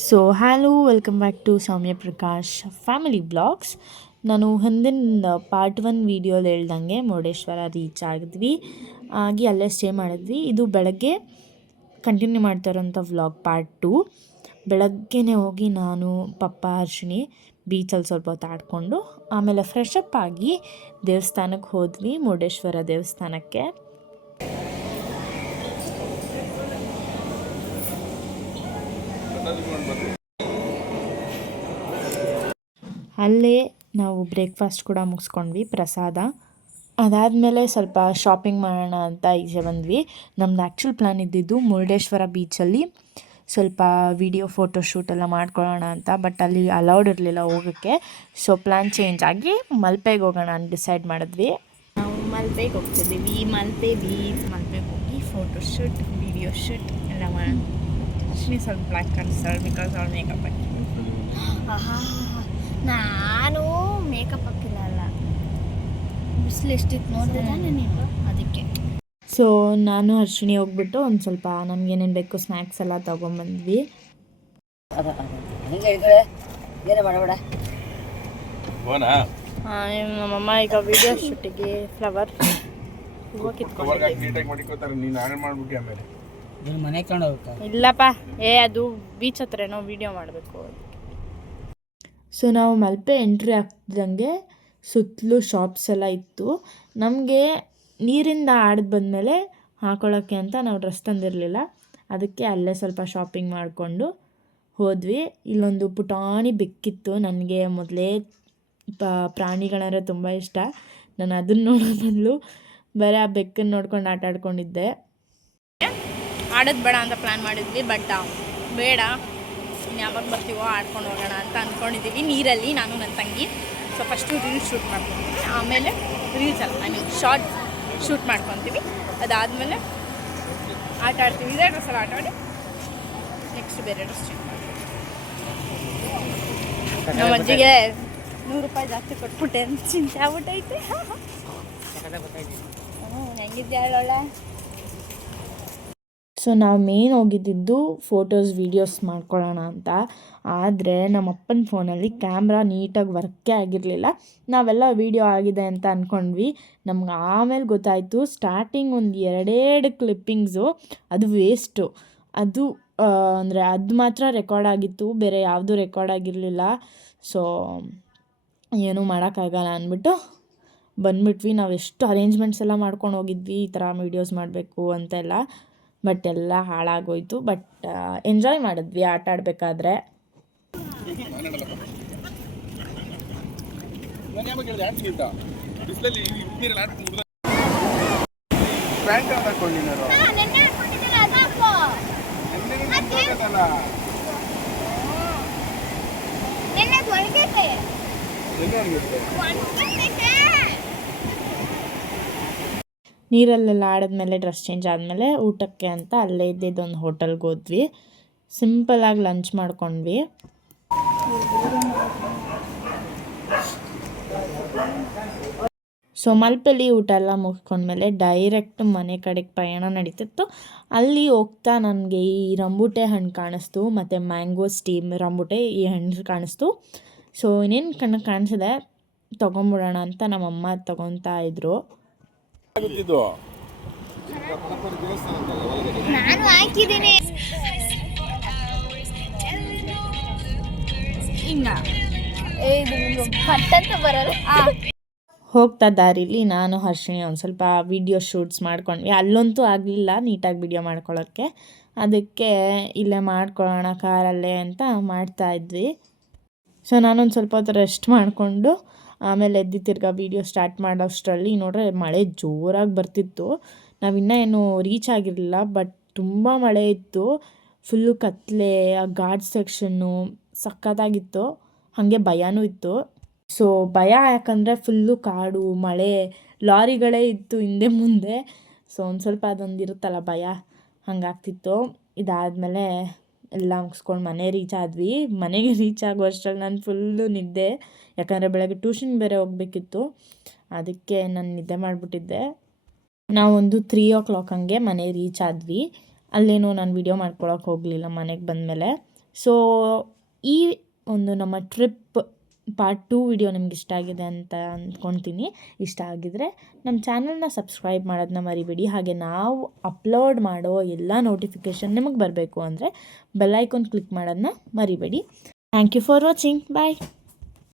So hello, welcome back to Soumya Prakash family blogs. ನಾನು ಹಿಂದಿನ part 1 ವೀಡಿಯೋಲಿ ಹೇಳ್ದಂಗೆ ಮುರುಡೇಶ್ವರ ರೀಚ್ ಆಗಿದ್ವಿ, ಆಗಿ ಅಲ್ಲೇ ಸ್ಟೇ ಮಾಡಿದ್ವಿ. ಇದು ಬೆಳಗ್ಗೆ ಕಂಟಿನ್ಯೂ ಮಾಡ್ತಾರಂಥ ವ್ಲಾಗ್ ಪಾರ್ಟ್ 2. ಬೆಳಗ್ಗೆನೇ ಹೋಗಿ ನಾನು ಪಪ್ಪ ಹರ್ಷಿಣಿ ಬೀಚಲ್ಲಿ ಸ್ವಲ್ಪ ಹೊತ್ತು ಆಡಿಕೊಂಡು ಆಮೇಲೆ ಫ್ರೆಶ್ ಅಪ್ ಆಗಿ ದೇವಸ್ಥಾನಕ್ಕೆ ಹೋದ್ವಿ, ಮುರುಡೇಶ್ವರ ದೇವಸ್ಥಾನಕ್ಕೆ. ಅಲ್ಲೇ ನಾವು ಬ್ರೇಕ್ಫಾಸ್ಟ್ ಕೂಡ ಮುಗಿಸ್ಕೊಂಡ್ವಿ, ಪ್ರಸಾದ. ಅದಾದಮೇಲೆ ಸ್ವಲ್ಪ ಶಾಪಿಂಗ್ ಮಾಡೋಣ ಅಂತ ಈಚೆ ಬಂದ್ವಿ. ನಮ್ದು ಆ್ಯಕ್ಚುಲ್ ಪ್ಲ್ಯಾನ್ ಇದ್ದಿದ್ದು ಮುರುಡೇಶ್ವರ ಬೀಚಲ್ಲಿ ಸ್ವಲ್ಪ ವಿಡಿಯೋ ಫೋಟೋಶೂಟ್ ಎಲ್ಲ ಮಾಡ್ಕೊಳ್ಳೋಣ ಅಂತ, ಬಟ್ ಅಲ್ಲಿ ಅಲೌಡ್ ಇರಲಿಲ್ಲ ಹೋಗೋಕ್ಕೆ. ಸೊ ಪ್ಲ್ಯಾನ್ ಚೇಂಜ್ ಆಗಿ ಮಲ್ಪೆಗೆ ಹೋಗೋಣ ಅಂತ ಡಿಸೈಡ್ ಮಾಡಿದ್ವಿ. ನಾವು ಮಲ್ಪೆಗೆ ಹೋಗ್ತಿದ್ದೀವಿ. ಮಲ್ಪೆಗೆ ಹೋಗಿ ಫೋಟೋಶೂಟ್ ವಿಡಿಯೋ ಶೂಟ್ ಎಲ್ಲ ಮಾಡೋಣ. ಅಶ್ವಿನಿ ಸ್ವಲ್ಪ ಬ್ಲ್ಯಾಕ್ ಕಾಣಿಸ್ತಾಳೆ ಬಿಕಾಸ್ ಅವಳು ಮೇಕಪ್ ಹಾಕಿ. ನಾನು ಮೇಕಪ್ ಹಾಕಿಲ್ಲ, ಬಿಸಿಲು ಎಷ್ಟಿತ್ತು ನೋಡಿದೆ ನೀನು, ಅದಕ್ಕೆ. ಸೊ ನಾನು ಹರ್ಷಿಣಿ ಹೋಗ್ಬಿಟ್ಟು ಒಂದು ಸ್ವಲ್ಪ ನಮಗೇನೇನು ಬೇಕು ಸ್ನ್ಯಾಕ್ಸ್ ಎಲ್ಲ ತೊಗೊಂಬಂದ್ವಿ. ನಮ್ಮಮ್ಮ ಈಗ ವಿಡಿಯೋ ಶೂಟಿಗೆ ಫ್ಲವರ್ ಇಲ್ಲಪ್ಪ, ಅದು ಬೀಚ್ ಹತ್ರನೋ ವಿಡಿಯೋ ಮಾಡಬೇಕು. ಸೊ ನಾವು ಮಲ್ಪೆ ಎಂಟ್ರಿ ಆಗ್ತಿದ್ದಂಗೆ ಸುತ್ತಲೂ ಶಾಪ್ಸ್ ಎಲ್ಲ ಇತ್ತು. ನಮಗೆ ನೀರಿಂದ ಆಡಿದ್ ಬಂದಮೇಲೆ ಹಾಕೊಳ್ಳೋಕ್ಕೆ ಅಂತ ನಾವು ಡ್ರೆಸ್ ತಂದಿರಲಿಲ್ಲ, ಅದಕ್ಕೆ ಅಲ್ಲೇ ಸ್ವಲ್ಪ ಶಾಪಿಂಗ್ ಮಾಡಿಕೊಂಡು ಹೋದ್ವಿ. ಇಲ್ಲೊಂದು ಪುಟಾಣಿ ಬೆಕ್ಕಿತ್ತು. ನನಗೆ ಮೊದಲೇ ಪ್ರಾಣಿಗಳಂದರೆ ತುಂಬ ಇಷ್ಟ. ನಾನು ಅದನ್ನು ನೋಡೋ ಬದಲು ಬರೀ ಆ ಬೆಕ್ಕನ್ನು ನೋಡ್ಕೊಂಡು ಆಟ ಆಡ್ಕೊಂಡಿದ್ದೆ. ಆಡೋದು ಬೇಡ ಅಂತ ಪ್ಲ್ಯಾನ್ ಮಾಡಿದ್ವಿ, ಬಟ್ ಬೇಡ, ಯಾವಾಗ ಬರ್ತೀವೋ ಆಡ್ಕೊಂಡು ಹೋಗೋಣ ಅಂತ ಅಂದ್ಕೊಂಡಿದ್ದೀವಿ ನೀರಲ್ಲಿ, ನಾನು ನನ್ನ ತಂಗಿ. ಸೊ ಫಸ್ಟು ರೀಲ್ಸ್ ಶೂಟ್ ಮಾಡ್ಕೊತೀವಿ, ಆಮೇಲೆ ಶಾರ್ಟ್ ಶೂಟ್ ಮಾಡ್ಕೊತೀವಿ. ಅದಾದಮೇಲೆ ಆಟ ಆಡ್ತೀವಿ. ಇದೇ ಡ್ರೆಸ್ಸಲ್ಲಿ ಆಟ ಆಡಿ ನೆಕ್ಸ್ಟ್ ಬೇರೆ ಡ್ರೆಸ್ ಚೇಂಜ್ ಮಾಡ್ತೀವಿ. ನಮ್ಮ ಅಜ್ಜಿಗೆ 100 ರೂಪಾಯಿ ಜಾಸ್ತಿ ಕೊಟ್ಬಿಟ್ಟೆ ಅಂತ ಚಿಂತೆ ಆಗ್ಬಿಟ್ಟೈತೆ. ಹೆಂಗಿದ್ದೆ ಹೇಳೋಳೆ. ಸೊ ನಾವು ಮೇನ್ ಹೋಗಿದ್ದಿದ್ದು ಫೋಟೋಸ್ ವೀಡಿಯೋಸ್ ಮಾಡ್ಕೊಳ್ಳೋಣ ಅಂತ. ಆದರೆ ನಮ್ಮ ಅಪ್ಪನ ಫೋನಲ್ಲಿ ಕ್ಯಾಮ್ರಾ ನೀಟಾಗಿ ವರ್ಕೇ ಆಗಿರಲಿಲ್ಲ. ನಾವೆಲ್ಲ ವೀಡಿಯೋ ಆಗಿದೆ ಅಂತ ಅಂದ್ಕೊಂಡ್ವಿ. ನಮ್ಗೆ ಆಮೇಲೆ ಗೊತ್ತಾಯಿತು, ಸ್ಟಾರ್ಟಿಂಗ್ ಒಂದು 2 ಕ್ಲಿಪ್ಪಿಂಗ್ಸು ಅದು ವೇಸ್ಟು. ಅದು ಅಂದರೆ ಅದು ಮಾತ್ರ ರೆಕಾರ್ಡ್ ಆಗಿತ್ತು, ಬೇರೆ ಯಾವುದೂ ರೆಕಾರ್ಡ್ ಆಗಿರಲಿಲ್ಲ. ಸೊ ಏನೂ ಮಾಡೋಕ್ಕಾಗಲ್ಲ ಅಂದ್ಬಿಟ್ಟು ಬಂದ್ಬಿಟ್ವಿ. ನಾವು ಎಷ್ಟು ಅರೇಂಜ್ಮೆಂಟ್ಸ್ ಎಲ್ಲ ಮಾಡ್ಕೊಂಡು ಹೋಗಿದ್ವಿ ಈ ಥರ ವೀಡಿಯೋಸ್ ಮಾಡಬೇಕು ಅಂತೆಲ್ಲ, ಬಟ್ ಎಲ್ಲ ಹಾಳಾಗೋಯ್ತು. ಬಟ್ ಎಂಜಾಯ್ ಮಾಡಿದ್ವಿ ಆಟ ಆಡಬೇಕಾದ್ರೆ. ನೀರಲ್ಲೆಲ್ಲ ಆಡಿದ್ಮೇಲೆ ಡ್ರೆಸ್ ಚೇಂಜ್ ಆದಮೇಲೆ ಊಟಕ್ಕೆ ಅಂತ ಅಲ್ಲೇ ಇದ್ದಿದ್ದೊಂದು ಹೋಟೆಲ್ಗೆ ಹೋದ್ವಿ. ಸಿಂಪಲಾಗಿ ಲಂಚ್ ಮಾಡ್ಕೊಂಡ್ವಿ. ಸೊ ಮಲ್ಪೆಲಿ ಊಟ ಎಲ್ಲ ಮುಗಿಸ್ಕೊಂಡ್ಮೇಲೆ ಡೈರೆಕ್ಟ್ ಮನೆ ಕಡೆಗೆ ಪಯಣ ನಡೀತಿತ್ತು. ಅಲ್ಲಿ ಹೋಗ್ತಾ ನನಗೆ ಈ ರಂಬುಟೆ ಹಣ್ಣು ಕಾಣಿಸ್ತು, ಮತ್ತು ಮ್ಯಾಂಗೋ ಸ್ಟೀಮ್ ರಂಬುಟೆ ಈ ಹಣ್ಣು ಕಾಣಿಸ್ತು. ಸೊ ಇನ್ನೇನು ಕಾಣಿಸಿದೆ, ತೊಗೊಂಬಿಡೋಣ ಅಂತ ನಮ್ಮಮ್ಮ ತೊಗೊತಾ ಇದ್ರು. ನಾನು ಹಾಕಿದ್ದೀನಿ. ಹೋಗ್ತಾ ದಾರಿಲಿ ನಾನು ಹರ್ಷಿಣಿ ಒಂದು ಸ್ವಲ್ಪ ವೀಡಿಯೋ ಶೂಟ್ಸ್ ಮಾಡ್ಕೊಂಡ್ವಿ. ಅಲ್ಲಂತೂ ಆಗಲಿಲ್ಲ ನೀಟಾಗಿ ವೀಡಿಯೋ ಮಾಡ್ಕೊಳ್ಳೋಕ್ಕೆ, ಅದಕ್ಕೆ ಇಲ್ಲೇ ಮಾಡ್ಕೊಳ್ಳೋಣ ಕಾರಲ್ಲೇ ಅಂತ ಮಾಡ್ತಾಯಿದ್ವಿ. ಸೊ ನಾನೊಂದು ಸ್ವಲ್ಪ ಹೊತ್ತು ರೆಸ್ಟ್ ಮಾಡಿಕೊಂಡು ಆಮೇಲೆ ಎದ್ದು ತಿರ್ಗಾ ವೀಡಿಯೋ ಸ್ಟಾರ್ಟ್ ಮಾಡೋಷ್ಟರಲ್ಲಿ ನೋಡ್ರೆ ಮಳೆ ಜೋರಾಗಿ ಬರ್ತಿತ್ತು. ನಾವಿನ್ನೂ ಏನು ರೀಚ್ ಆಗಿರಲಿಲ್ಲ, ಬಟ್ ತುಂಬ ಮಳೆ ಇತ್ತು. ಫುಲ್ಲು ಕತ್ತಲೆ, ಆ ಘಾಟ್ ಸೆಕ್ಷನ್ನು ಸಖತ್ತಾಗಿತ್ತು. ಹಾಗೆ ಭಯನೂ ಇತ್ತು. ಸೊ ಭಯ ಯಾಕಂದರೆ ಫುಲ್ಲು ಕಾಡು, ಮಳೆ, ಲಾರಿಗಳೇ ಇತ್ತು ಹಿಂದೆ ಮುಂದೆ. ಸೊ ಒಂದು ಸ್ವಲ್ಪ ಅದೊಂದು ಇರುತ್ತಲ್ಲ ಭಯ, ಹಂಗಾಗ್ತಿತ್ತು. ಇದಾದಮೇಲೆ ಎಲ್ಲ ಮುಗಿಸ್ಕೊಂಡು ಮನೆ ರೀಚ್ ಆದ್ವಿ. ಮನೆಗೆ ರೀಚ್ ಆಗೋ ಅಷ್ಟರಲ್ಲಿ ನಾನು ಫುಲ್ಲು ನಿದ್ದೆ, ಯಾಕಂದರೆ ಬೆಳಗ್ಗೆ ಟ್ಯೂಷನ್ ಬೇರೆ ಹೋಗಬೇಕಿತ್ತು, ಅದಕ್ಕೆ ನಾನು ನಿದ್ದೆ ಮಾಡಿಬಿಟ್ಟಿದ್ದೆ. ನಾವೊಂದು 3 o'clock ಹಂಗೆ ಮನೆ ರೀಚ್ ಆದ್ವಿ. ಅಲ್ಲೇನೋ ನಾನು ವೀಡಿಯೋ ಮಾಡ್ಕೊಳಕ್ಕೆ ಹೋಗಲಿಲ್ಲ ಮನೆಗೆ ಬಂದಮೇಲೆ. ಸೊ ಈ ಒಂದು ನಮ್ಮ ಟ್ರಿಪ್ ಪಾರ್ಟ್ 2 ವಿಡಿಯೋ ನಿಮ್ಗೆ ಇಷ್ಟ ಆಗಿದೆ ಅಂತ ಅಂದ್ಕೊತೀನಿ. ಇಷ್ಟ ಆಗಿದರೆ ನಮ್ಮ ಚಾನಲ್ನ ಸಬ್ಸ್ಕ್ರೈಬ್ ಮಾಡೋದನ್ನ ಮರಿಬೇಡಿ. ಹಾಗೆ ನಾವು ಅಪ್ಲೋಡ್ ಮಾಡೋ ಎಲ್ಲ ನೋಟಿಫಿಕೇಷನ್ ನಿಮಗೆ ಬರಬೇಕು ಅಂದರೆ ಬೆಲ್ ಐಕಾನ್ ಕ್ಲಿಕ್ ಮಾಡೋದನ್ನ ಮರಿಬೇಡಿ. Thank you for watching. Bye.